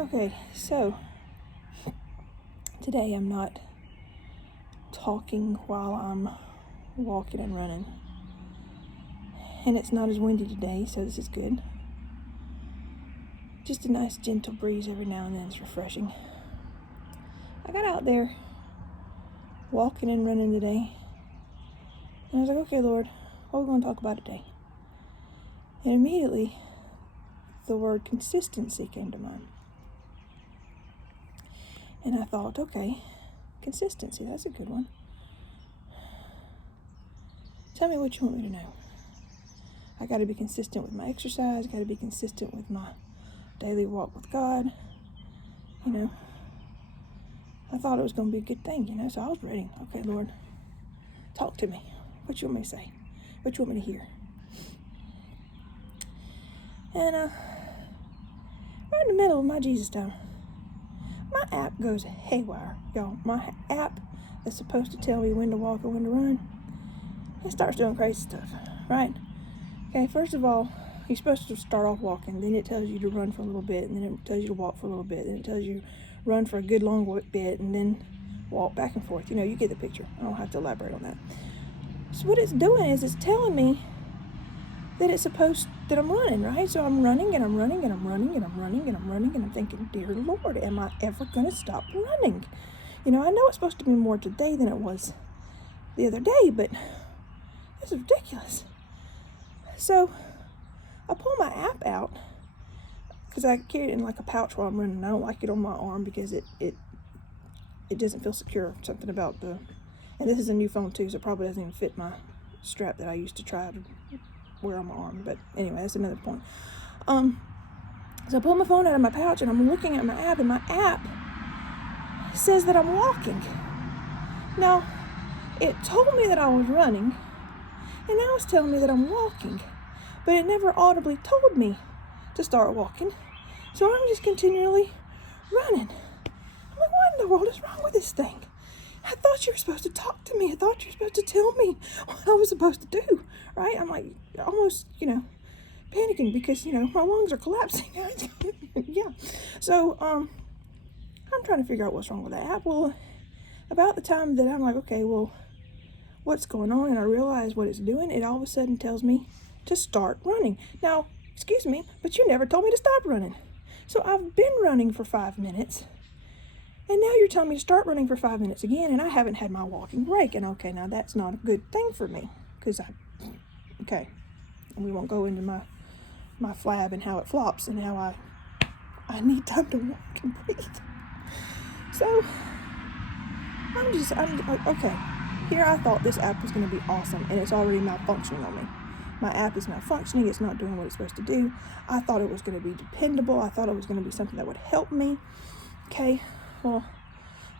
Okay, so today I'm not talking while I'm walking and running. And it's not as windy today, so this is good. Just a nice gentle breeze every now and then is refreshing. I got out there walking and running today. And I was like, okay, Lord, what are we going to talk about today? And immediately, the word consistency came to mind. And I thought, okay, consistency, that's a good one. Tell me what you want me to know. I got to be consistent with my exercise, got to be consistent with my daily walk with God. I thought it was going to be a good thing, so I was ready. Okay, Lord, talk to me. What you want me to say? What you want me to hear? And right in the middle of my Jesus time, my app goes haywire, y'all. My app that's supposed to tell me when to walk or when to run, it starts doing crazy stuff, right? Okay, first of all, you're supposed to start off walking, then it tells you to run for a little bit, and then it tells you to walk for a little bit, then it tells you run for a good long bit, and then walk back and forth. You get the picture. I don't have to elaborate on that. So what it's doing is it's telling me that that I'm running, right? So I'm running and I'm running and I'm running and I'm running and I'm running and I'm thinking, dear Lord, am I ever going to stop running? I know it's supposed to be more today than it was the other day, but this is ridiculous. So I pull my app out because I carry it in like a pouch while I'm running. I don't like it on my arm because it doesn't feel secure. Something about and this is a new phone too, so it probably doesn't even fit my strap that I used to try to wear on my arm. But anyway, that's another point. So I pull my phone out of my pouch and I'm looking at my app, and my app says that I'm walking. Now, it told me that I was running, and now it's telling me that I'm walking, but it never audibly told me to start walking. So I'm just continually running. I'm like, what in the world is wrong with this thing? I thought you were supposed to talk to me. I thought you were supposed to tell me what I was supposed to do, right? I'm like almost, panicking because, my lungs are collapsing. Yeah. So, I'm trying to figure out what's wrong with the app. Well, about the time that I'm like, okay, well, what's going on? And I realize what it's doing. It all of a sudden tells me to start running. Now, excuse me, but you never told me to stop running. So I've been running for 5 minutes. And now you're telling me to start running for 5 minutes again, and I haven't had my walking break. And okay, now that's not a good thing for me, because and we won't go into my flab and how it flops and how I need time to walk and breathe. So okay. Here I thought this app was going to be awesome, and it's already malfunctioning on me. My app is malfunctioning. It's not doing what it's supposed to do. I thought it was going to be dependable. I thought it was going to be something that would help me. Okay. Well,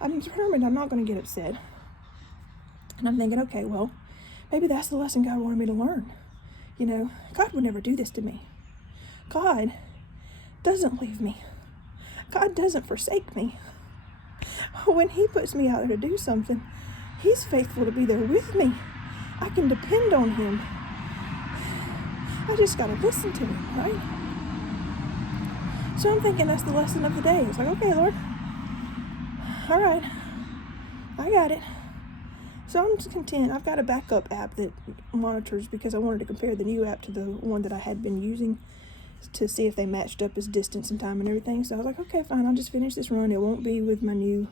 I'm determined I'm not going to get upset. And I'm thinking, okay, well, maybe that's the lesson God wanted me to learn. God would never do this to me. God doesn't leave me. God doesn't forsake me. When He puts me out there to do something, He's faithful to be there with me. I can depend on Him. I just got to listen to Him, right? So I'm thinking that's the lesson of the day. It's like, okay, Lord. All right, I got it. So I'm just content. I've got a backup app that monitors because I wanted to compare the new app to the one that I had been using to see if they matched up as distance and time and everything. So I was like, okay, fine, I'll just finish this run. It won't be with my new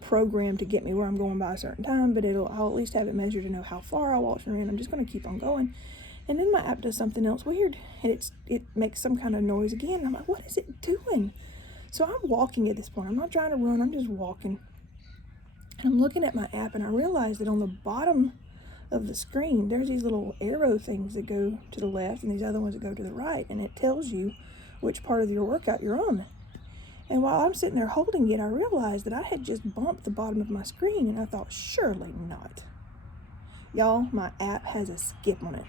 program to get me where I'm going by a certain time, but I'll at least have it measured to know how far I walked and ran. I'm just going to keep on going. And then my app does something else weird, and it makes some kind of noise again. And I'm like, what is it doing? So I'm walking at this point. I'm not trying to run. I'm just walking. And I'm looking at my app, and I realize that on the bottom of the screen, there's these little arrow things that go to the left and these other ones that go to the right. And it tells you which part of your workout you're on. And while I'm sitting there holding it, I realized that I had just bumped the bottom of my screen. And I thought, surely not. Y'all, my app has a skip on it.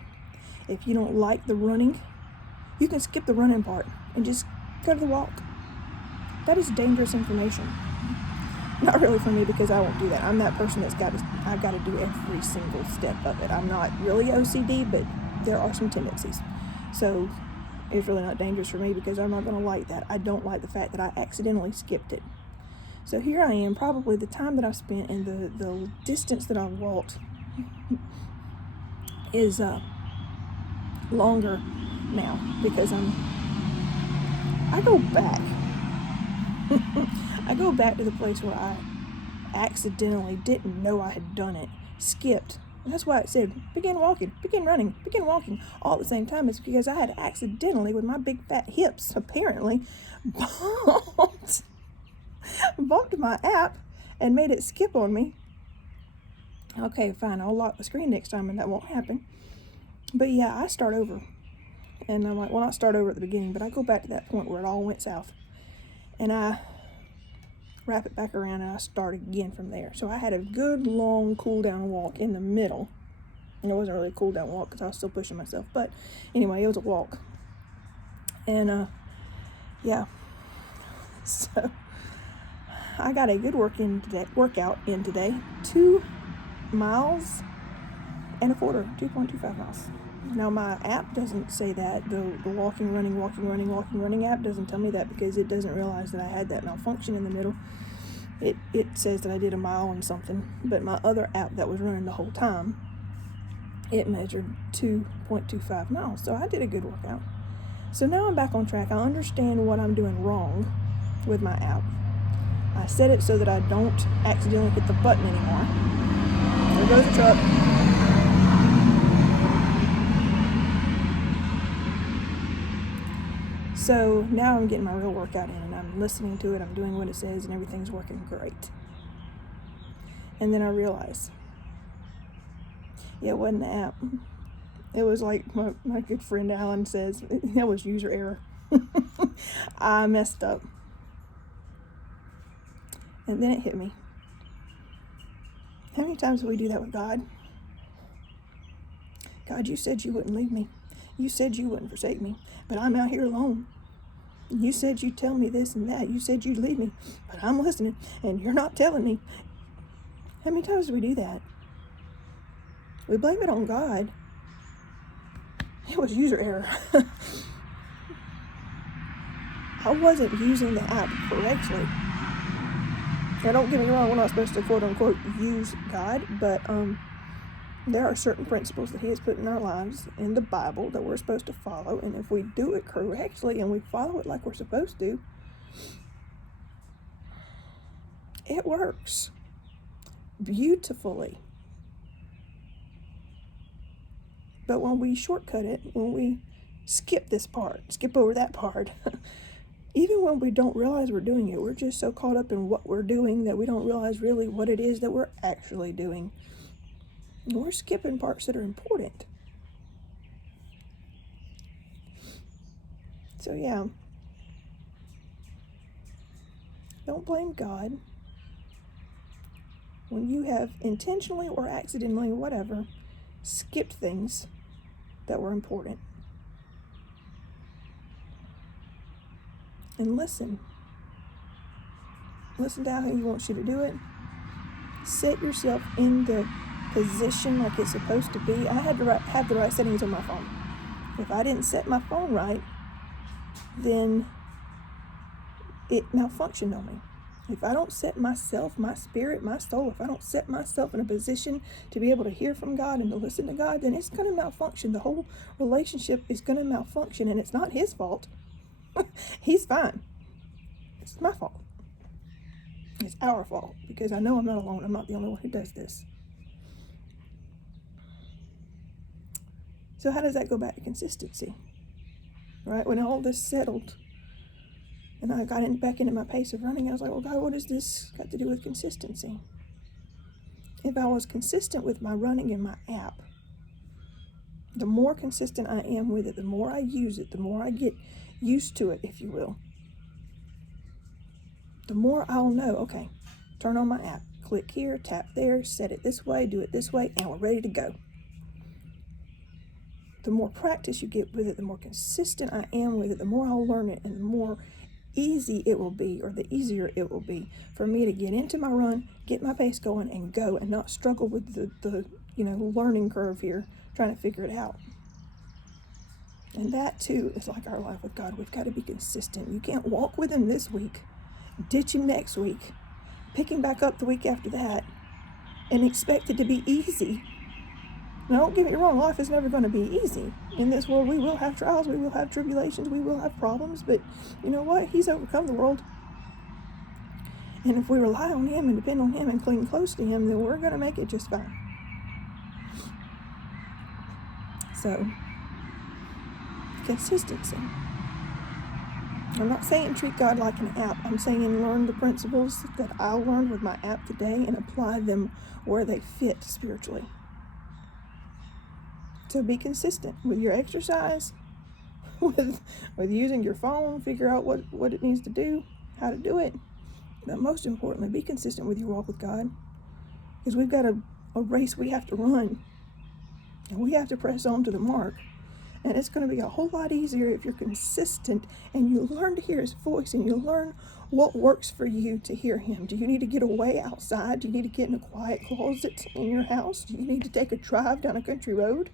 If you don't like the running, you can skip the running part and just go to the walk. That is dangerous information. Not really for me, because I won't do that. I'm that person I've got to do every single step of it. I'm not really OCD, but there are some tendencies. So is really not dangerous for me because I'm not going to like that. I don't like the fact that I accidentally skipped it. So here I am, probably the time that I've spent and the distance that I've walked is longer now because I go back. I go back to the place where I accidentally didn't know I had done it, skipped. And that's why it said, begin walking, begin running, begin walking, all at the same time. It's because I had accidentally, with my big fat hips, apparently, bumped my app and made it skip on me. Okay, fine, I'll lock the screen next time and that won't happen. But yeah, I start over. And I'm like, well, not start over at the beginning, but I go back to that point where it all went south. And I wrap it back around and I start again from there. So I had a good long cool down walk in the middle. And it wasn't really a cool down walk because I was still pushing myself. But anyway, it was a walk. And yeah. So I got a good workout in today. 2 miles and a quarter, 2.25 miles. Now my app doesn't say that. The walking, running app doesn't tell me that because it doesn't realize that I had that malfunction in the middle. It says that I did a mile and something, but my other app that was running the whole time, it measured 2.25 miles. So I did a good workout. So now I'm back on track. I understand what I'm doing wrong with my app. I set it so that I don't accidentally hit the button anymore. There goes the truck. So now I'm getting my real workout in and I'm listening to it, I'm doing what it says, and everything's working great. And then I realized, it wasn't the app. It was like my good friend Alan says, that was user error. I messed up. And then it hit me. How many times do we do that with God? God, you said you wouldn't leave me. You said you wouldn't forsake me, but I'm out here alone. You said you'd tell me this and that. You said you'd lead me, but I'm listening, and you're not telling me. How many times do we do that? We blame it on God. It was user error. I wasn't using the app correctly. Now, don't get me wrong, we're not supposed to quote-unquote use God, but there are certain principles that He has put in our lives in the Bible that we're supposed to follow, and if we do it correctly and we follow it like we're supposed to, it works beautifully. But when we shortcut it, when we skip this part, skip over that part, even when we don't realize we're doing it, we're just so caught up in what we're doing that we don't realize really what it is that we're actually doing. We're skipping parts that are important. So yeah, don't blame God when you have intentionally or accidentally, whatever, skipped things that were important. And listen to how He wants you to do it. Set yourself in the position like it's supposed to be. I had to have the right settings on my phone. If I didn't set my phone right, then it malfunctioned on me. If I don't set myself, my spirit, my soul, if I don't set myself in a position to be able to hear from God and to listen to God, then it's going to malfunction. The whole relationship is going to malfunction, and it's not His fault. He's fine. It's my fault. It's our fault, because I know I'm not alone. I'm not the only one who does this. So how does that go back to consistency? Right? When all this settled and I got back into my pace of running, I was like, well, God, what does this got to do with consistency? If I was consistent with my running in my app, the more consistent I am with it, the more I use it, the more I get used to it, if you will, the more I'll know, okay, turn on my app, click here, tap there, set it this way, do it this way, and we're ready to go. The more practice you get with it, the more consistent I am with it, the more I'll learn it, and the more easy it will be, or the easier it will be for me to get into my run, get my pace going, and go, and not struggle with the learning curve here, trying to figure it out. And that too is like our life with God. We've got to be consistent. You can't walk with him this week, ditch him next week, pick him back up the week after that, and expect it to be easy. Now, don't get me wrong, life is never going to be easy. In this world, we will have trials, we will have tribulations, we will have problems, but you know what? He's overcome the world. And if we rely on him and depend on him and cling close to him, then we're going to make it just fine. So, consistency. I'm not saying treat God like an app. I'm saying learn the principles that I learned with my app today and apply them where they fit spiritually. So be consistent with your exercise, with using your phone, figure out what it needs to do, how to do it. But most importantly, be consistent with your walk with God. Because we've got a race we have to run. And we have to press on to the mark. And it's going to be a whole lot easier if you're consistent and you learn to hear his voice and you learn what works for you to hear him. Do you need to get away outside? Do you need to get in a quiet closet in your house? Do you need to take a drive down a country road?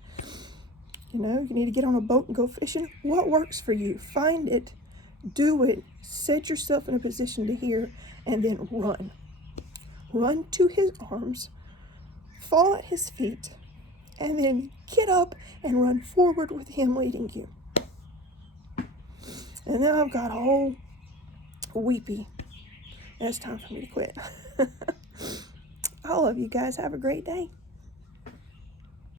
You need to get on a boat and go fishing. What works for you? Find it, do it, set yourself in a position to hear, and then run. Run to his arms, fall at his feet, and then get up and run forward with him leading you. And now I've got all weepy. It's time for me to quit. I love you guys. Have a great day.